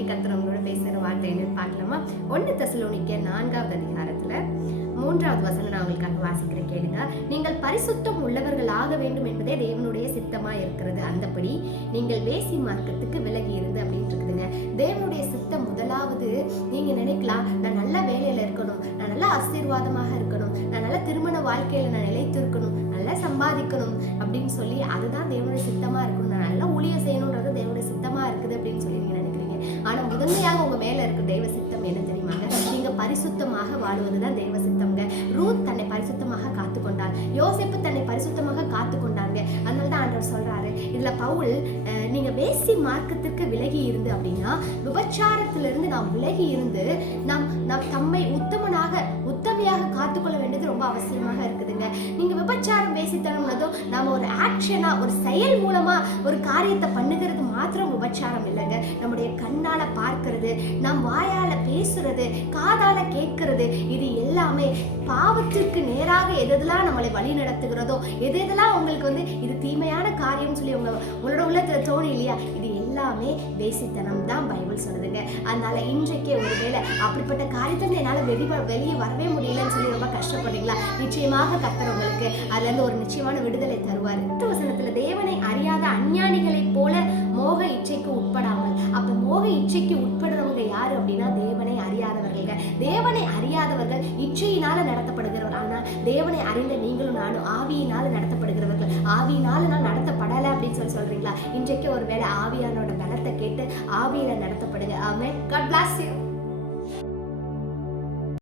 இன்னைக்கு கர்த்தர் உங்களோட பேசுகிற வார்த்தை என்னன்னு பார்க்கலாமா? 1 தெசலோனிக்கேயர் 4வது அதிகாரத்தில் 3வது வசனம் நான் உங்களுக்காக வாசிக்கிறேன், கேளுங்க. நீங்கள் பரிசுத்தம் உள்ளவர்கள் ஆக வேண்டும் என்பதே தேவனுடைய சித்தமா இருக்கிறது. அந்தபடி நீங்கள் வேசி மார்க்கத்துக்கு விலகி இருந்து அப்படின்னு இருக்குதுங்க. தேவனுடைய சித்தம் முதலாவது நீங்க நினைக்கலாம், நான் நல்ல வேலையில இருக்கணும், நான் நல்ல ஆசீர்வாதமாக இருக்கணும், நான் நல்ல திருமண வாழ்க்கையில நான் நிலைத்து இருக்கணும், நல்லா சம்பாதிக்கணும் அப்படின்னு சொல்லி அதுதான் தேவனுடைய சித்தமா இருக்கணும், நான் நல்லா ஊழியம் செய்யணும்ன்றது தேவனுடைய சித்தமா இருக்குது அப்படின்னு சொல்லி நீங்க நினைக்கிறீங்க. ஆனா முதன்மையாக உங்க மேல இருக்க தெய்வ சித்தம் என்ன தெரியுமாங்க? நீங்க பரிசுத்தமாக வாழுவதுதான் தெய்வ சித்தம்ங்க. ரூத் தன்னை பரிசுத்தமாக காத்துக்கொண்டாள், யோசேப்பு தன்னை பரிசுத்தமாக காத்துக்கொண்டாங்க. அதனாலதான் ஆண்டவர் சொல்றாரு இதுல பவுல், நீங்க வேசி மார்க்கத்திற்கு விலகி இருந்து அப்படின்னா விபச்சாரத்திலிருந்து நாம் விலகி இருந்து நாம் தம்மை உத்தமையாக காத்துக்கொள்ள வேண்டியது ரொம்ப அவசியமாக இருக்குதுங்க. நீங்க விபச்சாரம் வேசித்தனம்னதும் நாம ஒரு ஆக்ஷனா ஒரு செயல் மூலமா ஒரு காரியத்தை பண்ணுகிறது மாத்திரம் விபச்சாரம் இல்லைங்க. நம்முடைய கண்ணால பார்க்கிறது, நம் வாயால பேசுறது, காதால கேட்கிறது, இது எல்லாமே பாவத்திற்கு நேராக எதெல்லாம் நம்மளை வழி நடத்துகிறதோ, எதெல்லாம் உங்களுக்கு இது தீமையான காரியம் சொல்லி உங்களோட உள்ளத்துல தோணி இல்லையா, இது எல்லாமே வேசித்தனம் தான் பைபிள் சொல்லுதுங்க. அதனால இன்றைக்கே ஒருவேளை அப்படிப்பட்ட காரியத்தை என்னால வெளியே வரவே முடியலன்னு சொல்லி ரொம்ப கஷ்டப்படுறீங்களா? நிச்சயமாக கர்த்தர் உங்களுக்கு அதுல இருந்து ஒரு நிச்சயமான விடுதலை தருவார். இந்த வசனத்துல தேவனை அறியாத அஞ்ஞானிகளை போல மோக இச்சைக்கு உட்படாமல், அப்ப மோக இச்சைக்கு உட்படுறவங்க யாரு அப்படின்னா தேவனை அறியாதவர்கள். தேவனை அறியாதவர்கள் இச்சையினால நடத்தப்படுகிறவர். ஆனால் தேவனை அறிந்த நீங்களும் நானும் ஆவியினால நடத்தப்படுகிறவர்கள். ஆவியினால நான் நடத்தப்படலை அப்படின்னு சொல்றீங்களா? இன்றைக்கு ஒருவேளை ஆவியானோட பலத்தை கேட்டு ஆவியில நடத்தப்படுங்க. ஆமென். God bless you.